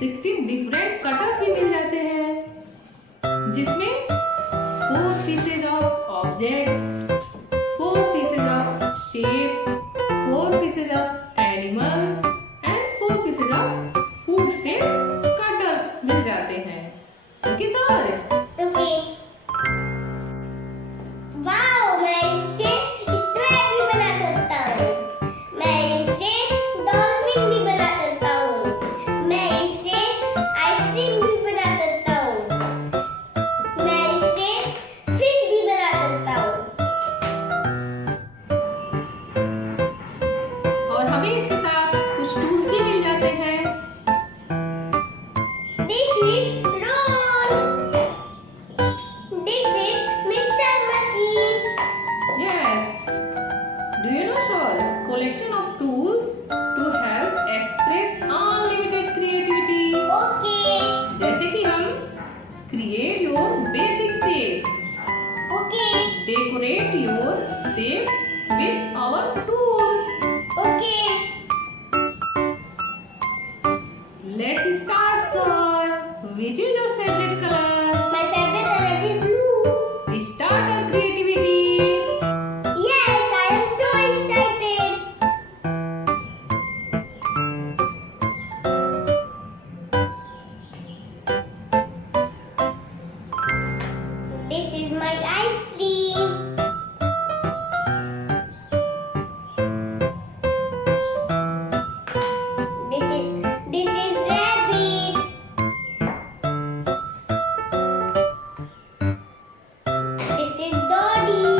16 different cutters भी मिल जाते हैं, जिसमें 4 pieces of objects, 4 pieces of shapes, 4 pieces of animals and 4 pieces of food shapes cutters मिल जाते हैं। Okay sir? ओके। वाओ, मैं इससे स्ट्रैप भी बना सकता हूँ, मैं इससे डॉल्फिन भी बना सकता हूँ, मैं इससे आइसक्रीम भी बना सकता हूँ, मैं इससे फिश भी बना सकता हूँ। और हमें इसके साथ कुछ टूल्स भी मिल जाते हैं। This is roll. This is mixer machine. Yes. Do you know sir? Collection of tools to help express unlimited creativity. Okay. जैसे कि हम create your basic shapes, Okay. decorate your shape with our tools. Okay. Let's start, sir. Which is your favorite color? My favorite color is blue. Start our creativity. Yes, I am so excited. This is my ice cream. This is rabbit. This is Dottie.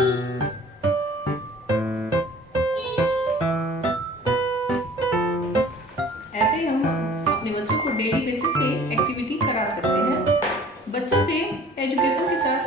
ऐसे ही हम अपने बच्चों को daily basis पे activity करा सकते हैं। बच्चों से एजुकेशन के साथ